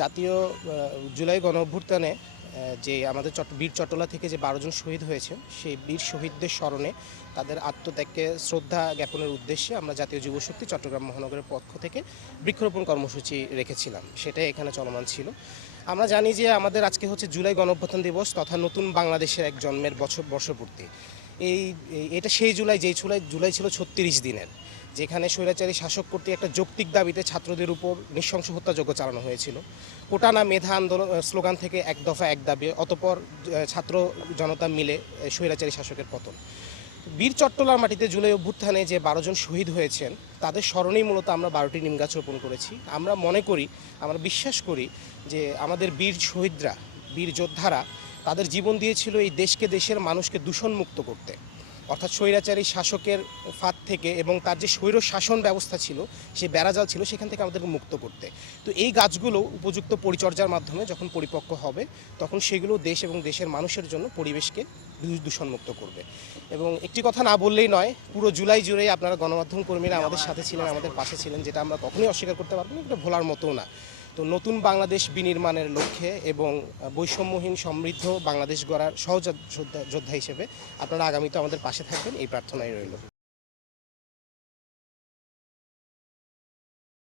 জাতীয় জুলাই গণঅভ্যুত্থানে যে আমাদের বীর চট্টলা থেকে যে 12 জন শহীদ হয়েছেন সেই বীর শহীদদের স্মরণে তাদের আত্মত্যাগকে শ্রদ্ধা জ্ঞাপনের উদ্দেশ্যে আমরা জাতীয় যুবশক্তি চট্টগ্রাম মহানগরের পক্ষ থেকে বৃক্ষরোপণ কর্মসূচি রেখেছিলাম, সেটাই এখানে চলমান ছিল। আমরা জানি যে আমাদের আজকে হচ্ছে জুলাই গণঅভ্যুত্থান দিবস তথা নতুন বাংলাদেশের এক জন্মের বর্ষপূর্তি। এটা সেই জুলাই ছিল 36 দিনের, যেখানে স্বৈরাচারী শাসক কর্তৃক একটা যৌক্তিক দাবিতে ছাত্রদের উপর নৃশংস হত্যাযজ্ঞ চালানো হয়েছিল। কোটা না মেধা আন্দোলন স্লোগান থেকে এক দফা এক দাবি, অতঃপর ছাত্র জনতা মিলে স্বৈরাচারী শাসকের পতন। বীর চট্টলার মাটিতে জুলাই অভ্যুত্থানে যে 12 জন শহীদ হয়েছেন তাদের স্মরণেই মূলত আমরা 12টি নিম গাছ রোপণ করেছি। আমরা মনে করি, আমরা বিশ্বাস করি যে আমাদের বীর শহীদরা, বীর যোদ্ধারা তাদের জীবন দিয়েছিল এই দেশকে, দেশের মানুষকে দূষণমুক্ত করতে, অর্থাৎ স্বৈরাচারী শাসকের ফাঁদ থেকে এবং তার যে স্বৈর শাসন ব্যবস্থা ছিল, সে বেড়াজাল ছিল, সেখান থেকে আমাদেরকে মুক্ত করতে। তো এই গাছগুলো উপযুক্ত পরিচর্যার মাধ্যমে যখন পরিপক্ক হবে তখন সেগুলো দেশ এবং দেশের মানুষের জন্য পরিবেশকে দূষণমুক্ত করবে। এবং একটি কথা না বললেই নয়, পুরো জুলাই জুড়েই আপনারা গণমাধ্যম কর্মীরা আমাদের সাথে ছিলেন, আমাদের পাশে ছিলেন, যেটা আমরা কখনোই অস্বীকার করতে পারবো না, এটা ভোলার মতোও না। তো নতুন বাংলাদেশ বিনির্মাণের লক্ষ্যে এবং বৈষম্যহীন সমৃদ্ধ বাংলাদেশ গড়ার সহযোদ্ধা হিসেবে আপনারা আগামীতে আমাদের পাশে থাকবেন, এই প্রার্থনাই রইল।